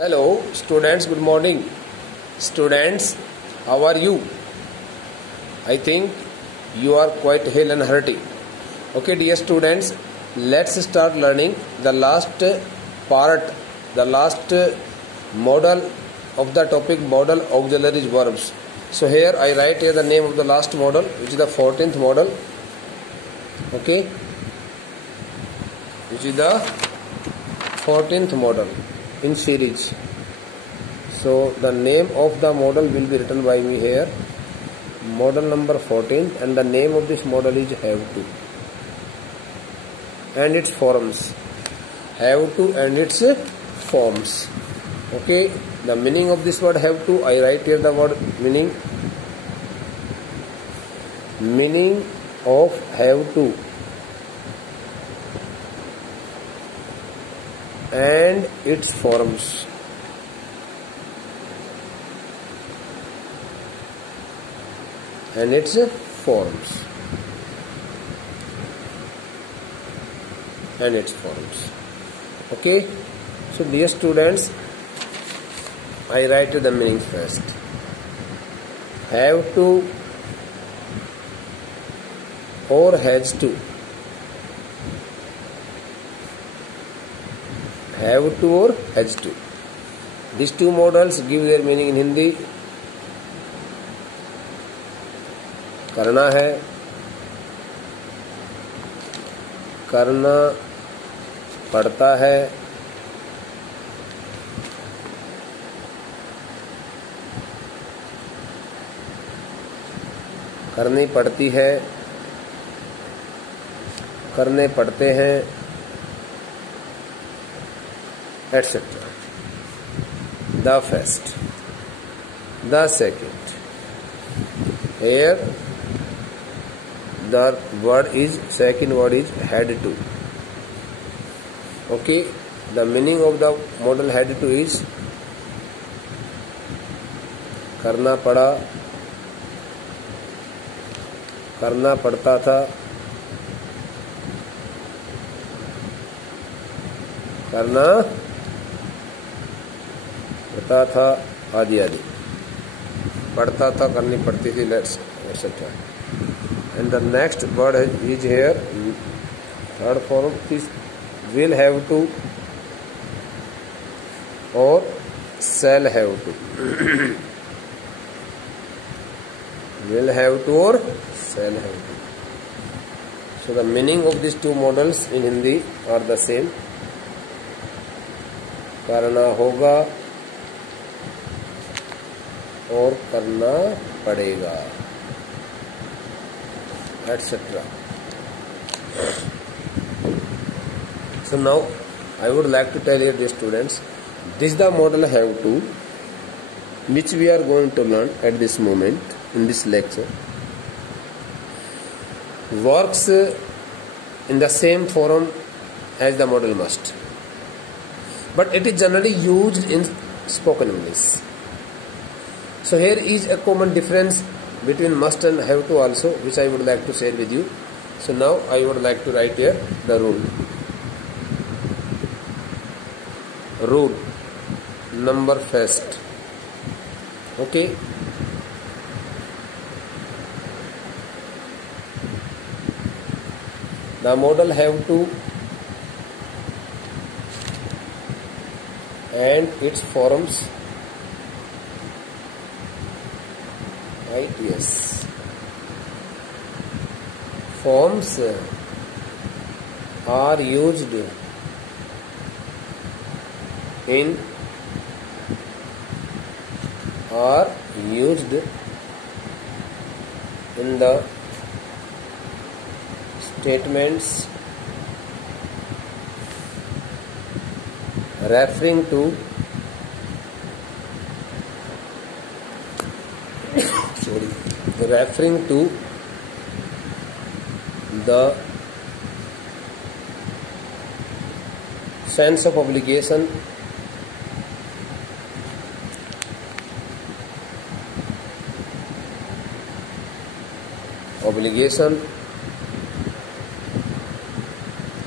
Hello, students. Good morning. Students, how are you? I think you are quite hale and hearty. Okay, dear students, let's start learning the last part, the last model of the topic modal auxiliary verbs. So here I write here the name of the last model, which is the 14th model. Okay, which is the 14th model in series. So the name of the model will be written by me here, model number 14, and the name of this model is have to and its forms. Have to and its forms. Okay, the meaning of this word have to, I write here the word meaning of have to and its forms. And its forms. And its forms. Okay. So dear students, I write the meaning first. Have to or has to. Have to or has to. These two models give their meaning in Hindi. करना है, करना पड़ता है, करनी पड़ती है, करने पड़ते हैं, etc. The first, the second. Here the second word is had to. Okay, the meaning of the modal had to is करना पड़ा, करना पड़ता था, करना पड़ता था, आदि आदि. पड़ता था, करनी पड़ती थी, etc. And the next word is here, third form is will have to or shall have to. Will have to or shall have to. So the meaning of these two models in Hindi are the same. करना होगा और करना पड़ेगा, etc. So now I would like to tell you, dear students, this is the model have to which we are going to learn at this moment in this lecture. Works in the same form as the modal must, but it is generally used in spoken English. So here is a common difference between must and have to also, which I would like to share with you. So now I would like to write here the rule. Rule number first. Okay. The modal have to and its forms. Right, yes. Forms are used in the statements referring to the sense of obligation,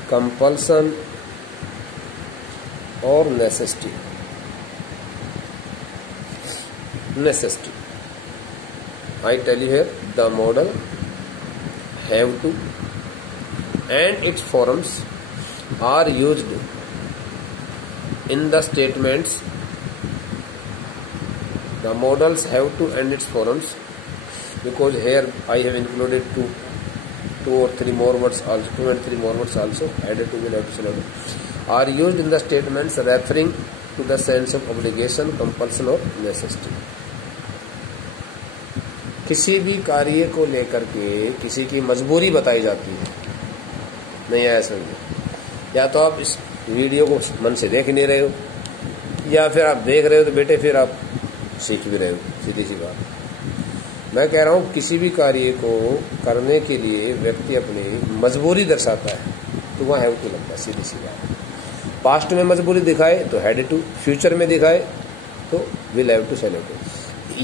compulsion or necessity. necessity. I tell you here, the modal have to and its forms are used in the statements. The modals have to and its forms, because here I have included two or three more words also, 2 and 3 more words also, added to, will have to, shall have to, are used in the statements referring to the sense of obligation, compulsion or necessity. किसी भी कार्य को लेकर के किसी की मजबूरी बताई जाती है, नहीं आया समझे। या तो आप इस वीडियो को मन से देख नहीं रहे हो, या फिर आप देख रहे हो तो बेटे फिर आप सीख भी रहे हो, सीधी सी बात। मैं कह रहा हूँ किसी भी कार्य को करने के लिए व्यक्ति अपनी मजबूरी दर्शाता है तो वह हैव टू लगता है, सीधी सी बात। पास्ट में मजबूरी दिखाए तो हैड टू, फ्यूचर में दिखाए तो will have to, shall have to.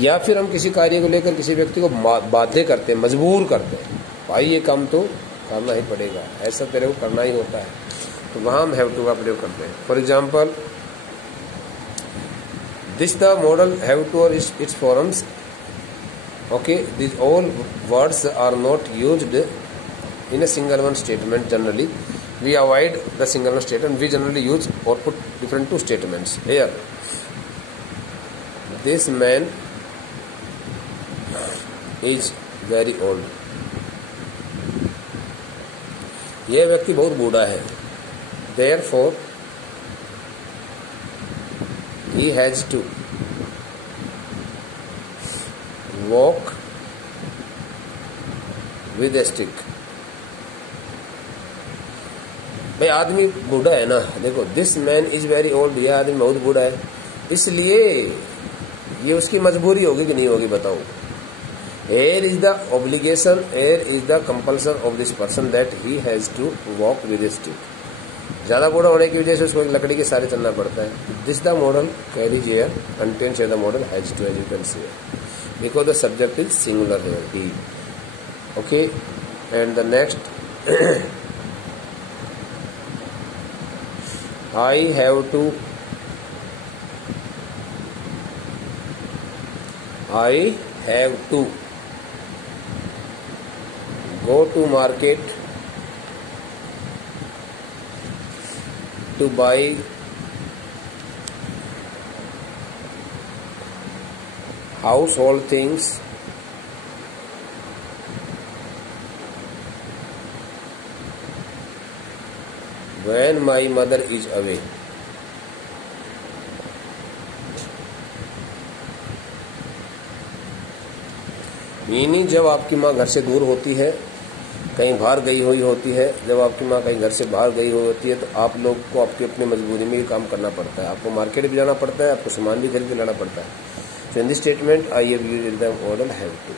या फिर हम किसी कार्य को लेकर किसी व्यक्ति को बाध्य करते हैं, मजबूर करते हैं, भाई ये काम तो करना ही पड़ेगा, ऐसा तेरे को करना ही होता है, तो वहाँ हम हैव टू का प्रयोग करते हैं। For example, this the modal have to और its forms, okay, these all words are not used in a single one statement. Generally we avoid the single one statement, we generally use or put different two statements. Here, this man is very old, यह व्यक्ति बहुत बूढ़ा है, therefore he has to walk with a stick. भाई आदमी बूढ़ा है ना, देखो, this man is very old, यह आदमी बहुत बूढ़ा है, इसलिए ये उसकी मजबूरी होगी कि नहीं होगी, बताओ। Here is the obligation, here is the compulsion of this person that he has to walk with a stick. ज्यादा बूढ़ा होने की वजह से उसको एक लकड़ी के सहारे चलना पड़ता है। This the model carries here contents the model has to, as you can see, because the subject is singular here, he. Okay, and the next I have to go to market to buy household things when my mother is away. Meaning, जब आपकी माँ घर से दूर होती है, कहीं बाहर गई हुई होती है, जब आपकी माँ कहीं घर से बाहर गई हुई होती है तो आप लोग को आपकी अपनी मजबूरी में ये काम करना पड़ता है, आपको मार्केट भी जाना पड़ता है, आपको सामान भी खरीद के लाना पड़ता है। So in this statement I have used the modal have to,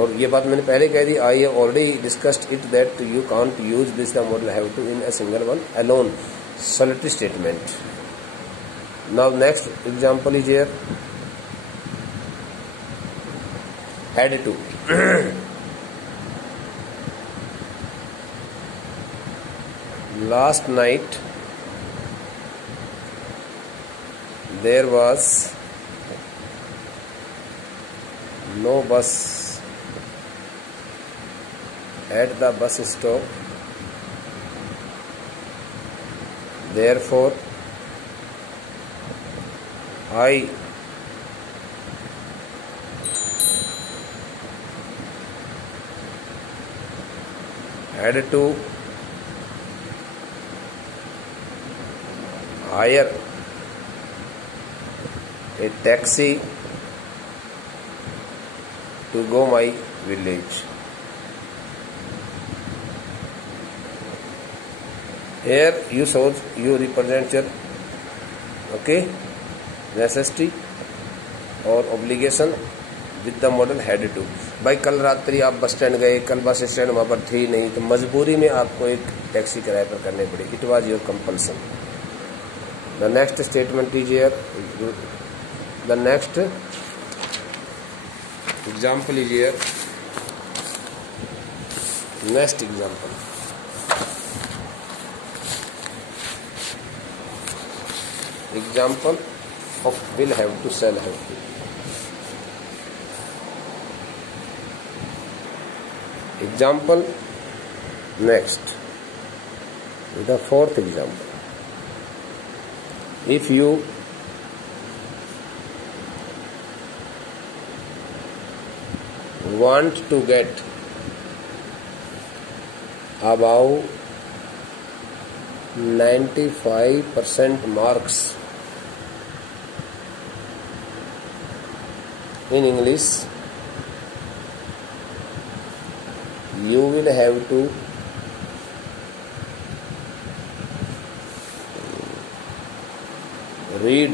और ये बात मैंने पहले कह दी, I have already discussed it that you can't use this the modal have to in a single one alone solitary statement. Now next example is here, had to. Last night there was no bus at the bus stop, therefore I had to hire a taxi to go my village. Here you shows you represent your necessity और obligation with the model had to. भाई कल रात्रि आप bus stand गए, कल bus stand वहाँ पर थी नहीं, तो मजबूरी में आपको एक टैक्सी किराए पर करनी पड़ी, it was your compulsion. The next statement is here, the next example is here, next example, example of will have to, shall have to. example. Next, the fourth example. If you want to get above 95% marks in English, you will have to read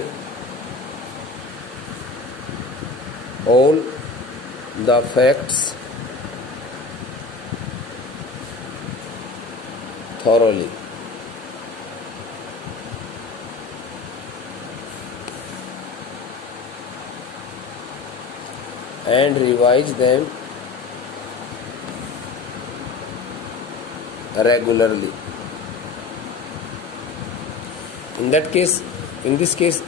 all the facts thoroughly. And revise them regularly. In this case,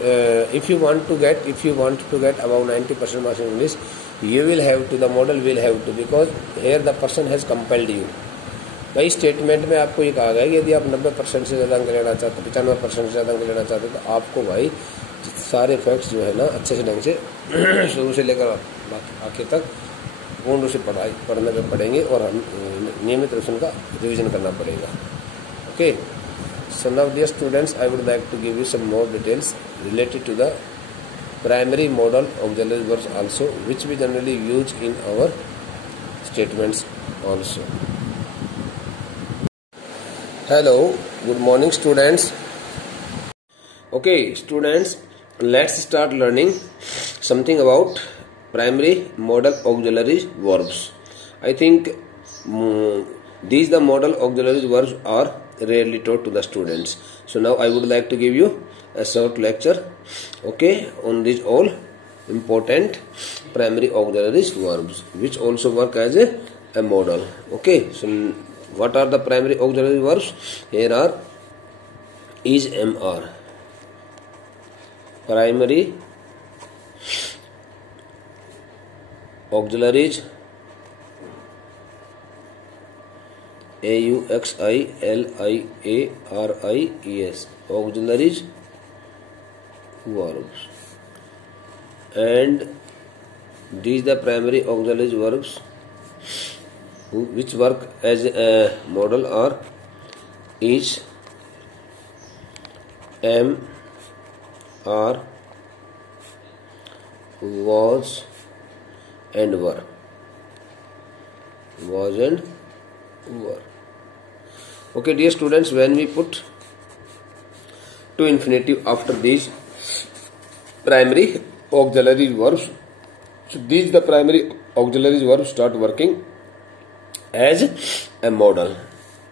if you want to get above 90% marks in English, you will have to, the model will have to, because here the person has compelled you. भाई statement में आपको ये कहा गया कि यदि आप 90% से ज़्यादा अंक लेना चाहते, 95% से ज़्यादा अंक लेना चाहते, तो आपको भाई सारे फैक्ट्स जो है ना अच्छे से ढंग से शुरू से लेकर आखिर तक पूर्ण रूप से पढ़ने में पड़ेंगे और हम नियमित रूप से उनका रिविजन करना पड़ेगा. Okay, so now dear students, I would like to give you some more details related to the primary modal auxiliary verbs also, which we generally use in our statements also. Hello, good morning students. Okay students, let's start learning something about primary modal auxiliary verbs. I think these the modal auxiliary verbs are rarely taught to the students. So now I would like to give you a short lecture, okay, on these all important primary auxiliary verbs, which also work as a modal. Okay, so what are the primary auxiliary verbs? Here are is, am, are. Primary auxiliaries, auxiliaries, auxiliaries verbs, and these the primary auxiliary verbs which work as a modal are is, am, are, was, and were. Was and were. Okay, dear students, when we put to infinitive after these primary auxiliary verbs, so these the primary auxiliary verbs start working as a modal.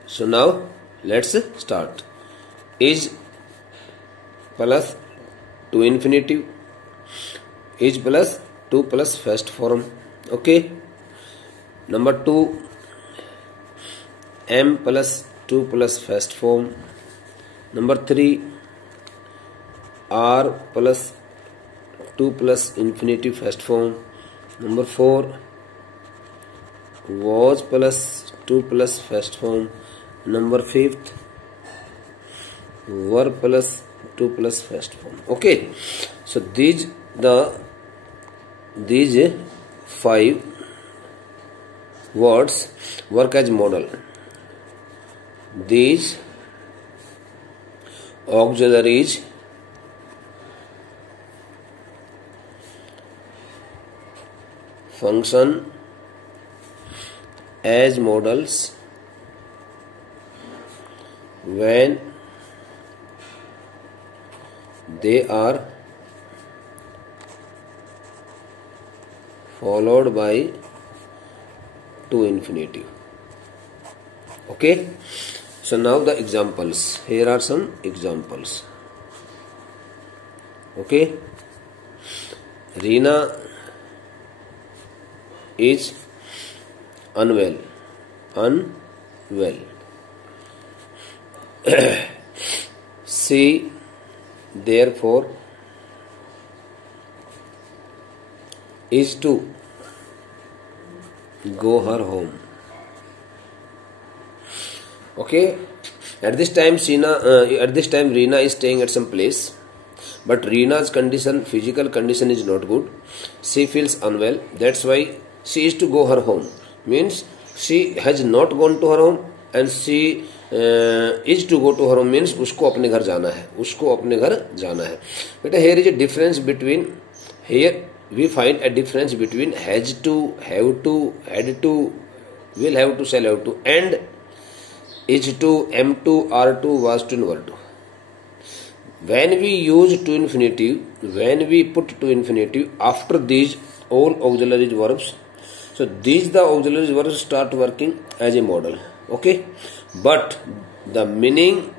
So now let's start. Is plus to infinitive, is plus to plus first form. Okay. Number 2, am plus 2 plus first form. Number 3, are plus 2 plus infinitive first form. Number 4, was plus 2 plus first form. Number 5, were plus 2 plus first form. Okay, so these 5 words work as modal. These auxiliaries function as modals when they are followed by to infinitive. Okay, so now the examples. Here are some examples. Okay, Reena is unwell. She therefore is to go her home. Okay, at this time Reena is staying at some place, but Reena's physical condition is not good. She feels unwell, that's why she is to go her home. Means she has not gone to her home and she is to go to her home, means उसको अपने घर जाना है, बेटा. Here is a difference between, here we find a difference between has to, have to, had to, will have to, shall have to, and is to, am to, are to, was to, and were to. When we use to infinitive, when we put to infinitive after these all auxiliary verbs, so these the auxiliary verbs start working as a model. Okay, but the meaning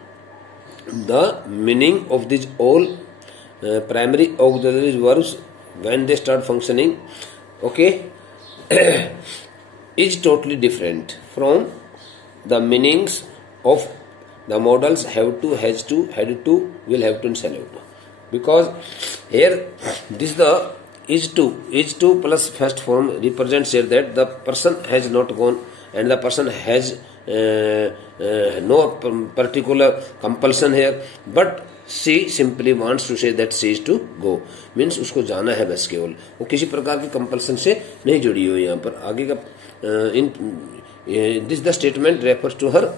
of these all primary auxiliary verbs when they start functioning, okay, is totally different from the meanings of the models have to, has to, had to, will have to, and shall have to. Because here this the is to plus first form represents here that the person has not gone and the person has no particular compulsion here, but she simply wants to say that she is to go, means उसको जाना है बस केवल, वो किसी प्रकार की compulsion से नहीं जुड़ी हुई. यहाँ पर आगे का this the statement refers to her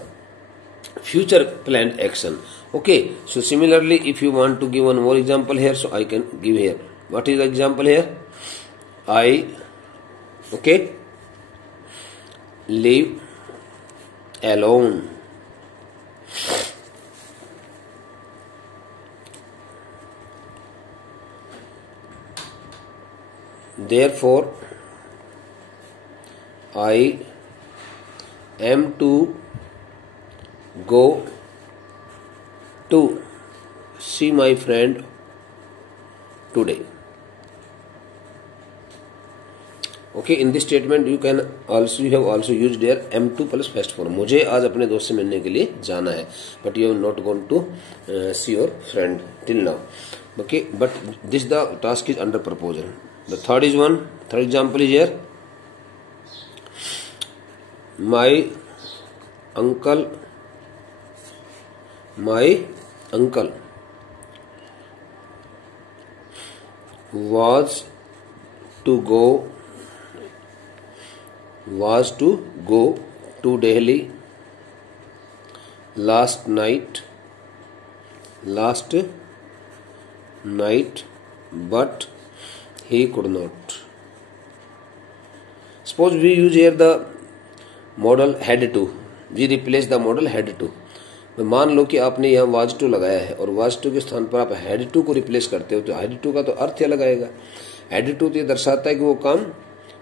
future planned action. Okay, so similarly if you want to give one more example here, so I can give here. What is the example here? I, okay, live alone. Therefore I am to go to see my friend today. Okay, in this statement you have also used here am to plus first form. मुझे आज अपने दोस्त से मिलने के लिए जाना है, but you have not gone to see your friend till now. Okay, but this the task is under proposal. The third example is here. My uncle was to go to Delhi last night, but he could not. Suppose we use here the model had to, we replace the model had to. तो मान लो कि आपने यहाँ was to लगाया है और was to के स्थान पर आप हैड टू को रिप्लेस करते हो, तो हैड टू का तो अर्थ अलग आएगा. हैड टू तो ये दर्शाता है कि वो काम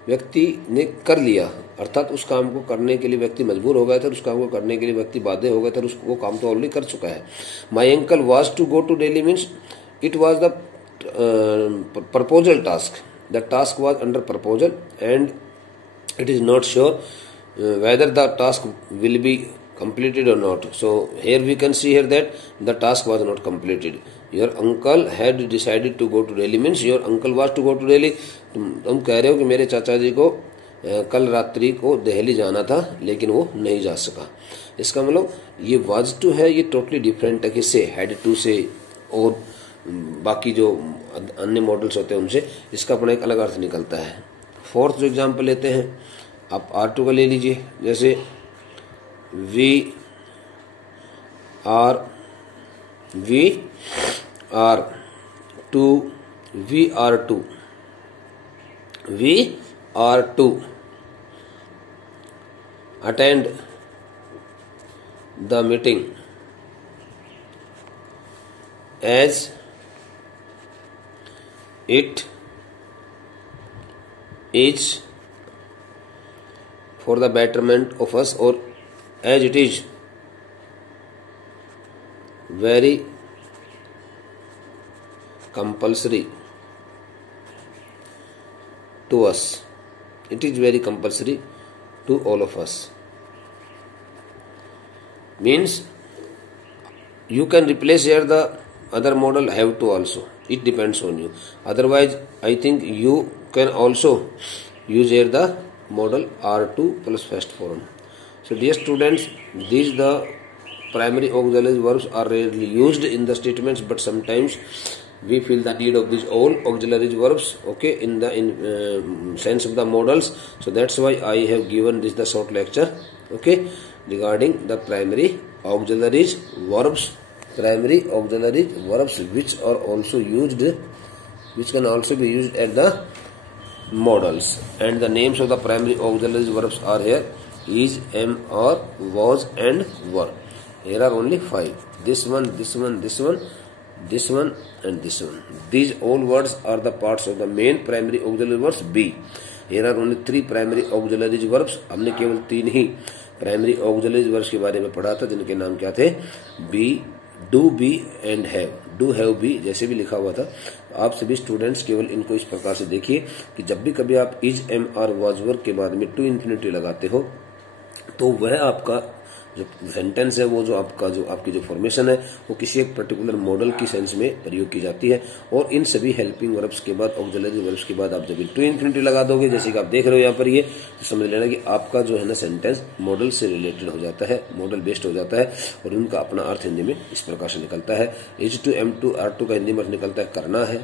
व्यक्ति ने कर लिया, अर्थात उस काम को करने के लिए व्यक्ति मजबूर हो गया था, उस काम को करने के लिए व्यक्ति बाध्य हो गया था, वो काम तो ऑलरेडी कर चुका है. My uncle was to go to Delhi means it was the proposal task. The task was under proposal and it is not sure whether the task will be completed or not. So here we can see here that the task was not completed. Your uncle had decided to go to Delhi means your uncle was to go to Delhi. तुम कह रहे हो कि मेरे चाचा जी को कल रात्रि को दिल्ली जाना था लेकिन वो नहीं जा सका. इसका मतलब ये was to है, ये टोटली डिफरेंट है किससे, had to से और बाकी जो अन्य मॉडल्स होते हैं उनसे. इसका अपना एक अलग अर्थ निकलता है. फोर्थ जो एग्जाम्पल लेते हैं, आप R2 का ले लीजिए. जैसे we are to attend the meeting as it is for the betterment of us, or as it is very compulsory to us. It is very compulsory to all of us. Means you can replace here the other model have to also. It depends on you. Otherwise, I think you can also use here the model R2 plus first form. So dear students, these the primary auxiliary verbs are rarely used in the statements, but sometimes we feel the need of these all auxiliary verbs, okay, in the sense of the modals. So that's why I have given this the short lecture, okay, regarding the primary auxiliary verbs, which are also used, which can also be used at the modals. And the names of the primary auxiliary verbs are here: is, am, are, was, and were. Here are only 5. This one, this one, this one, this one, and this one. These all words are the parts of the main primary auxiliary verbs be. Here are only 3 primary auxiliary verbs. हमने केवल 3 ही primary auxiliary verbs के बारे में पढ़ा था, जिनके नाम क्या थे? be, do, be and have. do, have, be जैसे भी लिखा हुआ था. आप सभी स्टूडेंट्स केवल इनको इस प्रकार से देखिए कि जब भी कभी आप इज, एम, आर, वाज, वर के बाद में टू इन्फिनिटी लगाते हो तो वह आपका जो सेंटेंस है, वो जो आपकी जो फॉर्मेशन है, वो किसी एक पर्टिकुलर मॉडल की सेंस में प्रयोग की जाती है. और इन सभी हेल्पिंग वर्ब्स के बाद, ऑक्सिलरी वर्ब्स के बाद आप जब टू इन्फिनिटी लगा दोगे, जैसे कि आप देख रहे हो यहाँ पर, ये तो समझ लेना कि आपका जो है ना सेंटेंस मॉडल से रिलेटेड हो जाता है, मॉडल बेस्ड हो जाता है. और उनका अपना अर्थ हिंदी में इस प्रकार से निकलता है. Is to, am to, are to का हिंदी में अर्थ निकलता है करना है.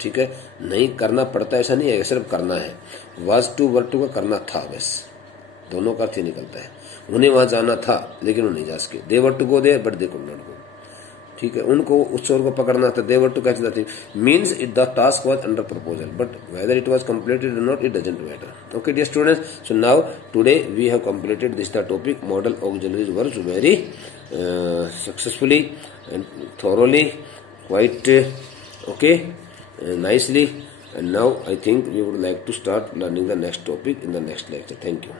ठीक है, नहीं करना पड़ता ऐसा नहीं है, सिर्फ करना है. वाज टू, वर टू का करना था, बस दोनों का अर्थ ही निकलता है. उन्हें वहां जाना था लेकिन वो नहीं जा सके. They were to go there but they could not go. ठीक है, उनको उस चोर को पकड़ना था. They were to catch the thing means it the task was under proposal, but whether it was completed or not, it doesn't matter. Okay dear students, so now today we have completed this the topic modal auxiliary verbs very successfully and thoroughly, quite okay, nicely. And now I think we would like to start learning the next topic in the next lecture. Thank you.